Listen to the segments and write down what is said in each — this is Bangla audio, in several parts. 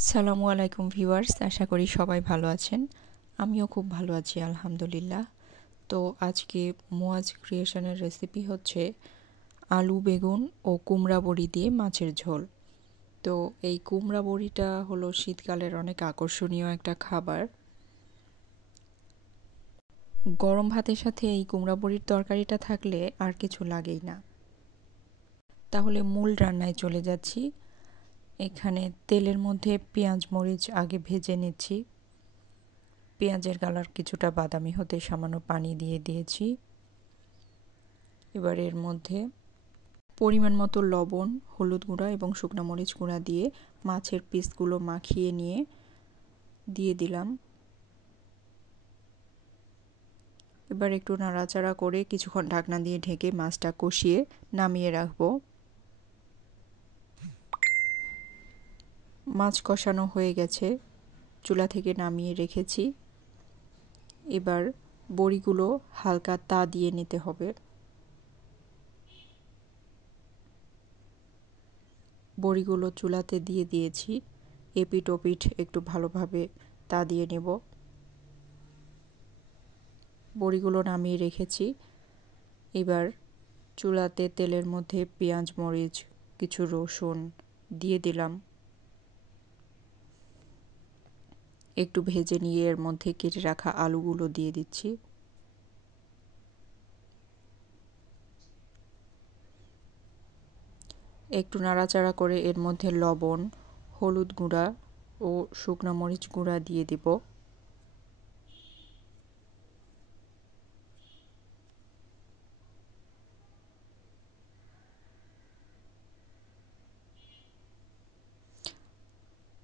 আসসালামু আলাইকুম ভিউয়ার্স, আশা করি সবাই ভালো আছেন। আমিও খুব ভালো আছি আলহামদুলিল্লাহ। তো আজকে মোয়াজ ক্রিয়েশনের রেসিপি হচ্ছে আলু বেগুন ও কুমড়া বড়ি দিয়ে মাছের ঝোল। তো এই কুমড়া বড়িটা হলো শীতকালের অনেক আকর্ষণীয় একটা খাবার। গরম ভাতের সাথে এই কুমড়া বড়ির তরকারিটা থাকলে আর কিছু লাগেই না। তাহলে মূল রান্নায় চলে যাচ্ছি। এখানে তেলের মধ্যে পেঁয়াজ মরিচ আগে ভেজে নিচ্ছি। পেঁয়াজের কালার কিছুটা বাদামি হতে সামান্য পানি দিয়ে দিয়েছি। এবার এর মধ্যে পরিমাণ মতো লবণ, হলুদ গুঁড়া এবং শুকনো মরিচ গুঁড়া দিয়ে মাছের পিসগুলো মাখিয়ে নিয়ে দিয়ে দিলাম। এবার একটু নাড়াচাড়া করে কিছুক্ষণ ঢাকনা দিয়ে ঢেকে মাছটা কষিয়ে নামিয়ে রাখবো। মাছ কষানো হয়ে গেছে, চুলা থেকে নামিয়ে রেখেছি। এবার বড়িগুলো হালকা তা দিয়ে নিতে হবে। বড়িগুলো চুলাতে দিয়ে দিয়েছি, এপিঠ ওপিঠ একটু ভালোভাবে তা দিয়ে নেব। বড়িগুলো নামিয়ে রেখেছি। এবার চুলাতে তেলের মধ্যে পেঁয়াজ মরিচ কিছু রসুন দিয়ে দিলাম। একটু ভেজে নিয়ে এর মধ্যে কেটে রাখা আলুগুলো দিয়ে দিচ্ছি। একটু নাড়াচাড়া করে এর মধ্যে লবণ, হলুদ গুঁড়া ও শুকনো মরিচ গুঁড়া দিয়ে দিব।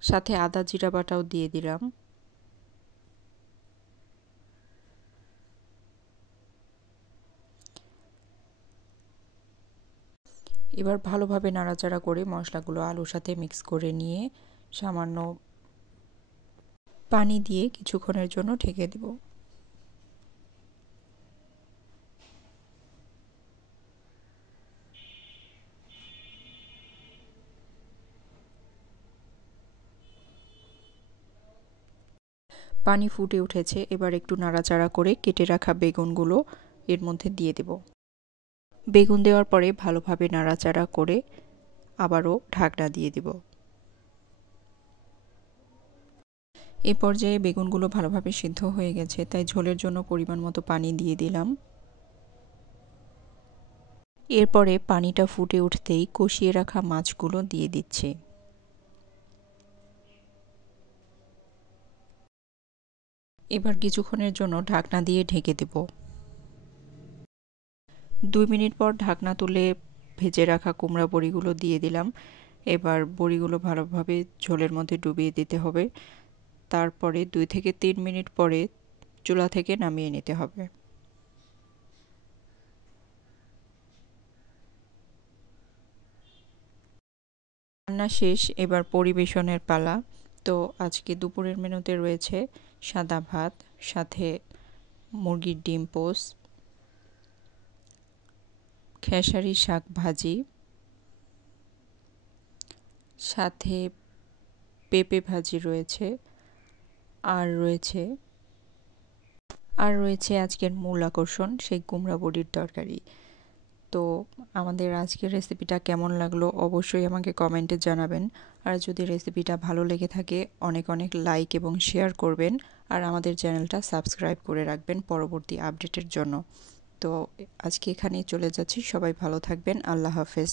সাথে আদা জিরা বাটাও দিয়ে দিলাম। এবার ভালোভাবে নাড়াচাড়া করে মশলাগুলো আলুর সাথে মিক্স করে নিয়ে সামান্য পানি দিয়ে কিছুক্ষণের জন্য ঢেকে দেব। পানি ফুটে উঠেছে, এবার একটু নাড়াচাড়া করে কেটে রাখা বেগুনগুলো এর মধ্যে দিয়ে দেব। বেগুন দেওয়ার পরে ভালোভাবে নাড়াচাড়া করে আবারও ঢাকনা দিয়ে দেব। এই পর্যায়ে বেগুনগুলো ভালোভাবে সিদ্ধ হয়ে গেছে, তাই ঝোলের জন্য পরিমাণ মতো পানি দিয়ে দিলাম। এরপরে পানিটা ফুটে উঠতেই কষিয়ে রাখা মাছগুলো দিয়ে দিচ্ছি। এবার কিছুক্ষণের জন্য ঢাকনা দিয়ে ঢেকে দেব। 2 মিনিট পর ঢাকনা তুলে ভেজে রাখা কুমড়া বড়িগুলো দিয়ে দিলাম। এবার বড়িগুলো ভালোভাবে ঝোলের মধ্যে ডুবিয়ে দিতে হবে। তারপরে 2 থেকে 3 মিনিট পরে চুলা থেকে নামিয়ে নিতে হবে। রান্না শেষ, এবার পরিবেশনের পালা। তো আজকে দুপুরের মেনুতে রয়েছে সাদা ভাত, সাথে মুরগির ডিম পোস্ট, খেসারি শাক ভাজি, সাথে পেঁপে ভাজি রয়েছে, আর রয়েছে আজকের মূল আকর্ষণ সেই কুমড়া বড়ির তরকারি। তো আমাদের আজকের রেসিপিটা কেমন লাগলো অবশ্যই আমাকে কমেন্টে জানাবেন। আর যদি রেসিপিটা ভালো লেগে থাকে অনেক অনেক লাইক এবং শেয়ার করবেন, আর আমাদের চ্যানেলটা সাবস্ক্রাইব করে রাখবেন পরবর্তী আপডেটের জন্য। তো আজকে এখানেই চলে যাচ্ছি, সবাই ভালো থাকবেন, আল্লাহ হাফেজ।